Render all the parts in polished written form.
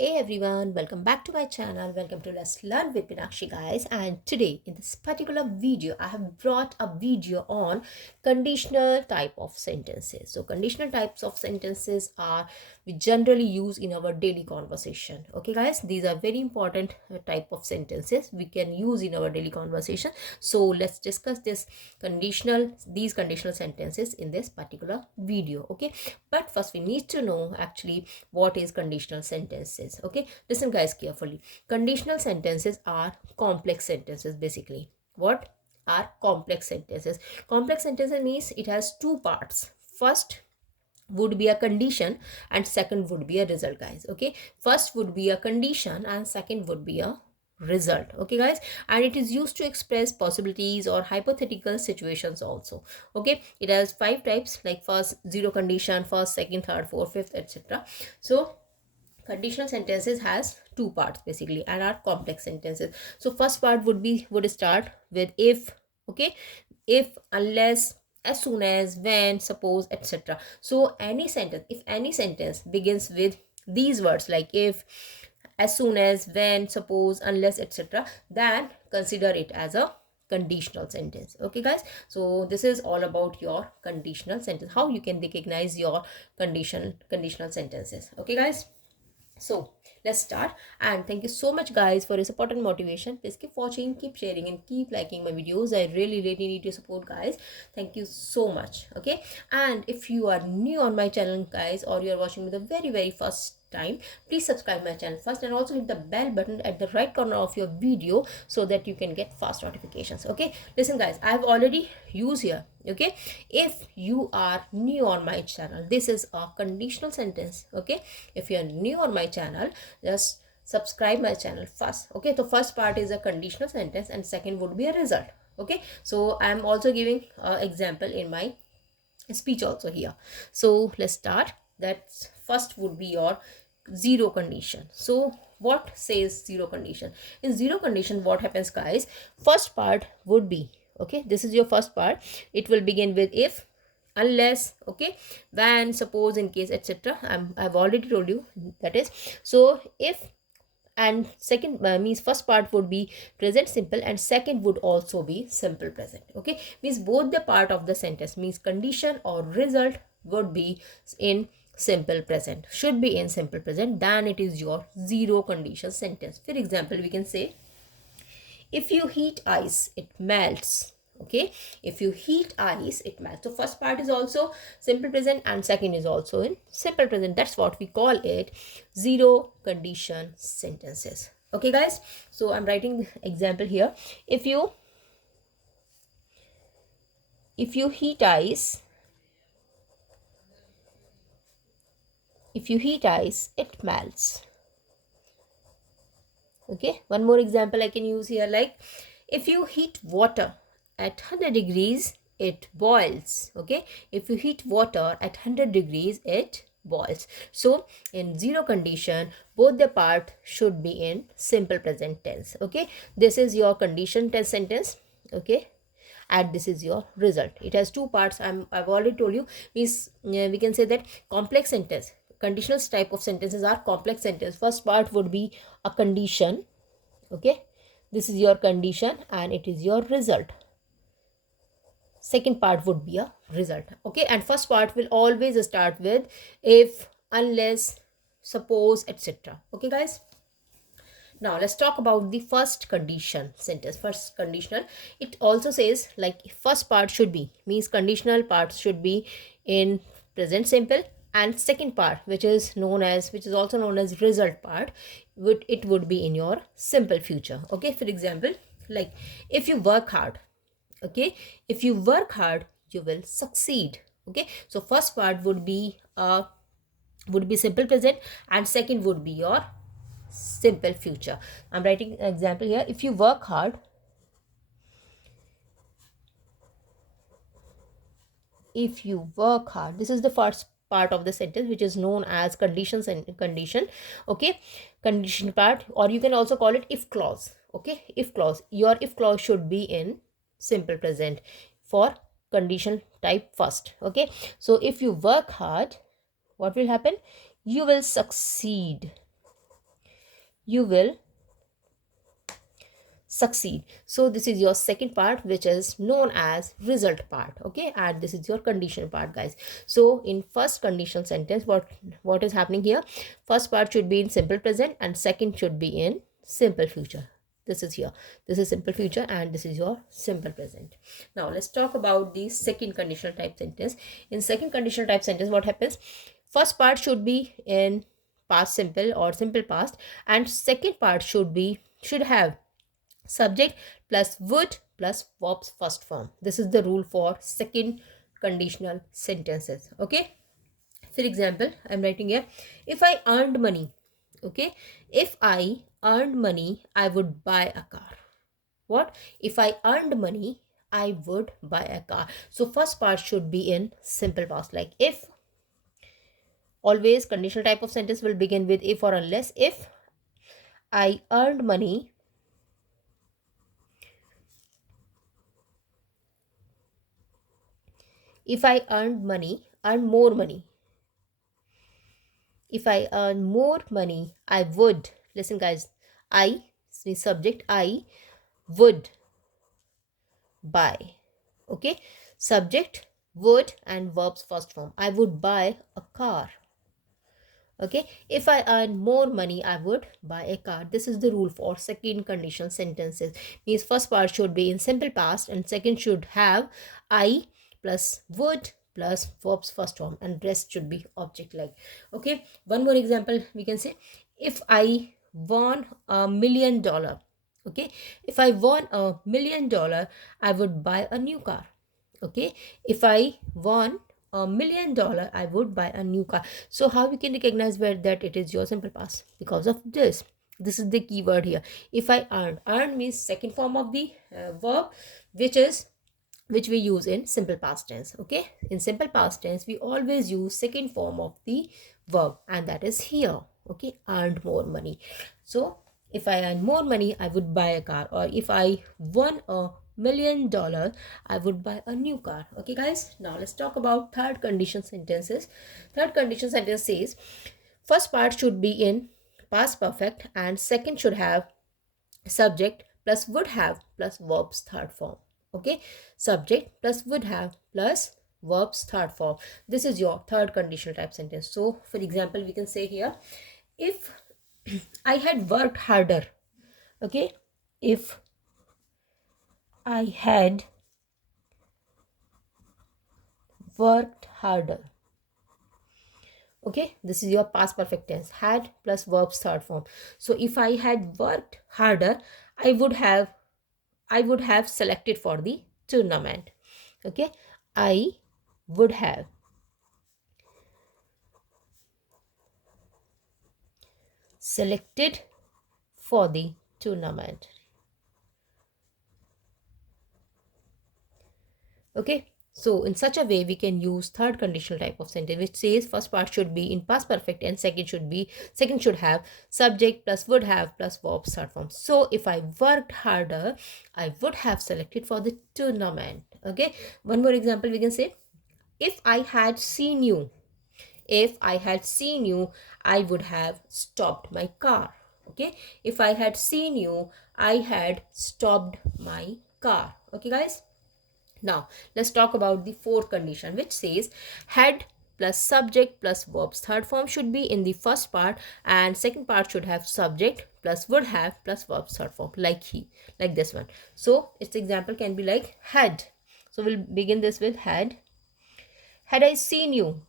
Hey everyone, welcome back to my channel. Welcome to Let's Learn with Pinakshi guys. And today in this particular video, I have brought a video on conditional type of sentences. So conditional types of sentences are we generally use in our daily conversation. Okay guys, these are very important type of sentences we can use in our daily conversation. So let's discuss these conditional sentences in this particular video. Okay, but first we need to know actually what is conditional sentences. Okay, listen guys carefully. Conditional sentences are complex sentences. Basically, what are complex sentences? Complex sentences means it has two parts. First would be a condition and second would be a result, guys. Okay, first would be a condition and second would be a result. Okay guys, and it is used to express possibilities or hypothetical situations also. Okay, it has five types, like first zero condition, first, second, third, fourth, fifth, etc. So conditional sentences has two parts basically and are complex sentences. So first part would start with if. Okay, if, unless, as soon as, when, suppose, etc. So any sentence, if any sentence begins with these words like if, as soon as, when, suppose, unless, etc., then consider it as a conditional sentence. Okay guys, so this is all about your conditional sentence, how you can recognize your conditional sentences. Okay guys, so let's start, and thank you so much guys for your support and motivation. Please keep watching, keep sharing, and keep liking my videos. I really need your support guys. Thank you so much. Okay, and if you are new on my channel guys, or you are watching me the very first time, please subscribe my channel first and also hit the bell button at the right corner of your video so that you can get fast notifications. Okay, listen guys, I have already used here. Okay, if you are new on my channel, this is a conditional sentence. Okay, if you are new on my channel, just subscribe my channel first. Okay, the first part is a conditional sentence and second would be a result. Okay, so I am also giving example in my speech also here. So let's start. That first would be your zero condition. So what says zero condition? In zero condition, what happens guys? First part would be, okay, this is your first part. It will begin with if, unless, okay, when, suppose, in case, etc. I've already told you that is. So if, and second means first part would be present simple and second would also be simple present. Okay, means both the part of the sentence, means condition or result, would be in simple present, should be in simple present, then it is your zero condition sentence. For example, we can say if you heat ice it melts. Okay, if you heat ice it melts. So first part is also simple present and second is also in simple present. That's what we call it zero condition sentences. Okay guys, so I'm writing the example here. If you heat ice, if you heat ice it melts. Okay, one more example I can use here, like if you heat water at 100 degrees it boils. Okay, if you heat water at 100 degrees it boils. So in zero condition both the part should be in simple present tense. Okay, this is your condition tense sentence. Okay, and this is your result. It has two parts. I've already told you, means we can say that complex sentence, conditional type of sentences are complex sentence. First part would be a condition. Okay, this is your condition and it is your result. Second part would be a result. Okay, and first part will always start with if, unless, suppose, etc. Okay guys, now let's talk about the first condition sentence. First conditional, it also says like first part should be, means conditional parts should be in present simple, and second part which is also known as result part would be in your simple future. Okay, for example, like if you work hard, okay, if you work hard you will succeed. Okay, so first part would be simple present and second would be your simple future. I'm writing an example here. If you work hard, if you work hard, this is the first part of the sentence which is known as conditions and condition. Okay, condition part, or you can also call it if clause. Okay, if clause, your if clause should be in simple present for condition type first. Okay, so if you work hard, what will happen? You will succeed. you will succeed. So this is your second part, which is known as result part. Okay, and this is your condition part, guys. So in first conditional sentence, what is happening here? First part should be in simple present and second should be in simple future. This is here, this is simple future and this is your simple present. Now let's talk about the second conditional type sentence. In second conditional type sentence, what happens? First part should be in past simple or simple past, and second part should have subject plus would plus verb's first form. This is the rule for second conditional sentences. Okay, for example, I'm writing here, if I earned money. Okay, if I earned money, I would buy a car. What? If I earned money, I would buy a car. So first part should be in simple past, like if. Always conditional type of sentence will begin with if or unless. If I earned money, if I earned money, earn more money. If I earn more money, I would. Listen, guys. I, the subject, I would buy. Okay. Subject, would, and verb's first form. I would buy a car. Okay, if I earn more money, I would buy a car. This is the rule for second conditional sentences. Means first part should be in simple past and second should have I plus would plus verb's first form, and rest should be object like. Okay, one more example we can say, if I won $1 million. Okay, if I won $1 million, I would buy a new car. Okay, if I won $1 million, I would buy a new car. So how we can recognize where that it is your simple past? Because of this is the keyword here. If I earn means second form of the verb, which we use in simple past tense. Okay, in simple past tense we always use second form of the verb, and that is here. Okay, earned more money. So if I earn more money, I would buy a car. Or if I won $1 million, I would buy a new car. Okay, guys, now let's talk about third condition sentences. Third condition sentence says first part should be in past perfect and second should have subject plus would have plus verb's third form. Okay, subject plus would have plus verb's third form. This is your third conditional type sentence. So for example, we can say here, if I had worked harder. Okay, if I had worked harder. Okay, this is your past perfect tense, had plus verb's third form. So if I had worked harder, I would have selected for the tournament. Okay, I would have selected for the tournament. Okay, so in such a way we can use third conditional type of sentence, which says first part should be in past perfect and second should have subject plus would have plus verb's third form. So if I worked harder, I would have selected for the tournament. Okay, one more example we can say, if I had seen you, if I had seen you, I would have stopped my car. Okay, if I had seen you, I had stopped my car. Okay, guys. Now let's talk about the fourth condition, which says had plus subject plus verb's third form should be in the first part and second part should have subject plus would have plus verb's third form, like this one. So its example can be like had. So we'll begin this with had. Had I seen you,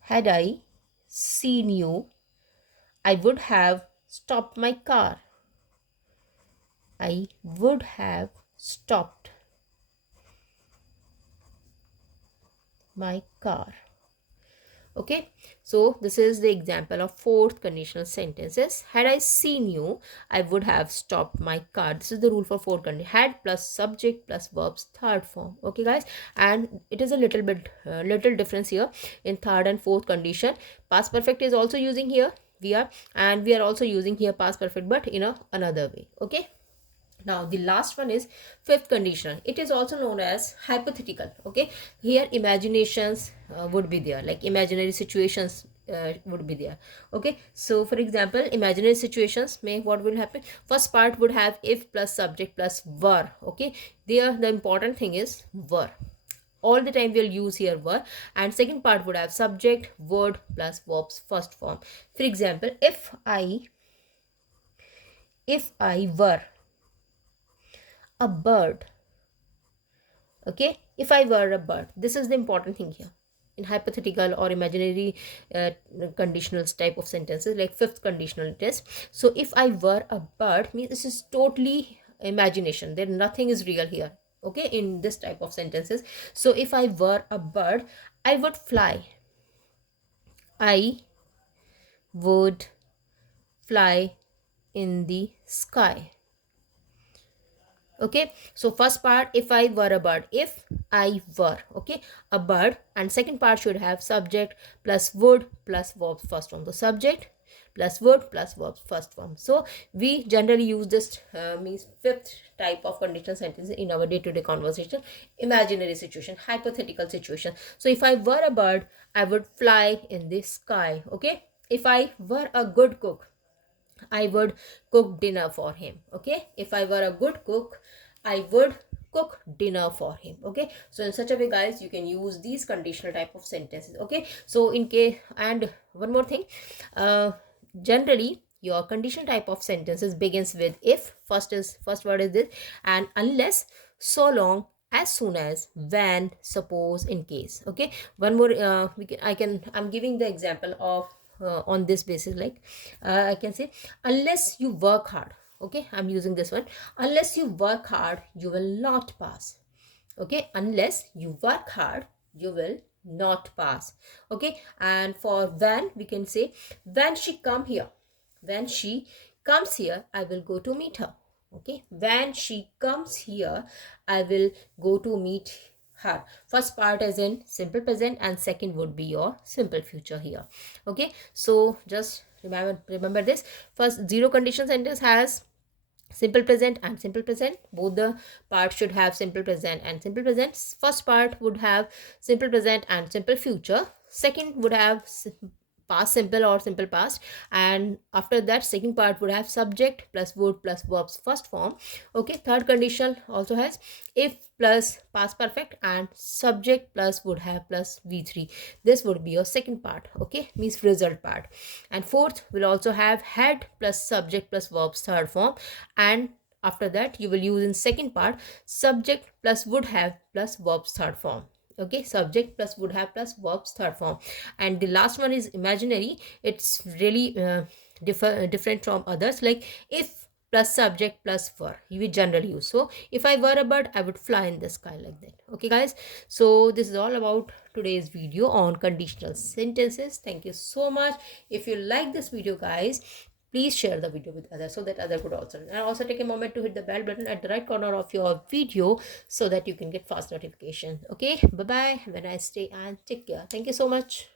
had I seen you, I would have stopped my car. I would have stopped my car. Okay, so this is the example of fourth conditional sentences. Had I seen you, I would have stopped my car. This is the rule for fourth condition. Had plus subject plus verb's third form. Okay, guys, and it is a little difference here in third and fourth condition. Past perfect is also using here we are also using here past perfect, but in another way. Okay. Now the last one is fifth conditional. It is also known as hypothetical. Okay, here imaginations would be there, like imaginary situations would be there. Okay, so for example, imaginary situations, may what will happen, first part would have if plus subject plus were. Okay, there the important thing is were. All the time we'll use here were. And second part would have subject word plus verbs first form. For example, if I were a bird. Okay, if I were a bird, this is the important thing here in hypothetical or imaginary conditional type of sentences, like fifth conditional it is. So if I were a bird means this is totally imagination, there nothing is real here. Okay, in this type of sentences. So if I were a bird, I would fly. I would fly in the sky. Okay, so first part, if I were a bird, if I were, okay, a bird. And second part should have subject plus would plus verb first form. The subject plus would plus verb first form. So we generally use this means fifth type of conditional sentence in our day-to-day conversation. Imaginary situation, hypothetical situation. So if I were a bird, I would fly in the sky. Okay, if I were a good cook, I would cook dinner for him. Okay, if I were a good cook, I would cook dinner for him. Okay, so in such a way, guys, you can use these conditional type of sentences. Okay, so in case, and one more thing, generally your conditional type of sentences begins with if. First word is this, and unless, so long, as soon as, when, suppose, in case. Okay, one more I'm giving the example of on this basis, like I can say, unless you work hard. Okay, I'm using this one, unless you work hard you will not pass. Okay, unless you work hard you will not pass. Okay, and for when, we can say, when she come here, when she comes here, I will go to meet her. Okay, when she comes here, I will go to meet her. First part is in simple present and second would be your simple future here. Okay, so just remember this. First, zero condition sentence has simple present and simple present. Both the parts should have simple present and simple present. First part would have simple present and simple future. Second would have past simple or simple past. And after that, second part would have subject plus would plus verbs first form. Okay, third condition also has if plus past perfect and subject plus would have plus v3. This would be your second part. Okay, means result part. And fourth will also have had plus subject plus verbs third form. And after that, you will use in second part subject plus would have plus verbs third form. Okay, subject plus would have plus verbs third form. And the last one is imaginary. It's really different from others, like if plus subject plus were, we generally use. So if I were a bird, I would fly in the sky, like that. Okay, guys, so this is all about today's video on conditional sentences. Thank you so much. If you like this video, guys, please share the video with others so that others could also learn. And also take a moment to hit the bell button at the right corner of your video so that you can get fast notification. Okay, bye bye, have a nice day and take care. Thank you so much.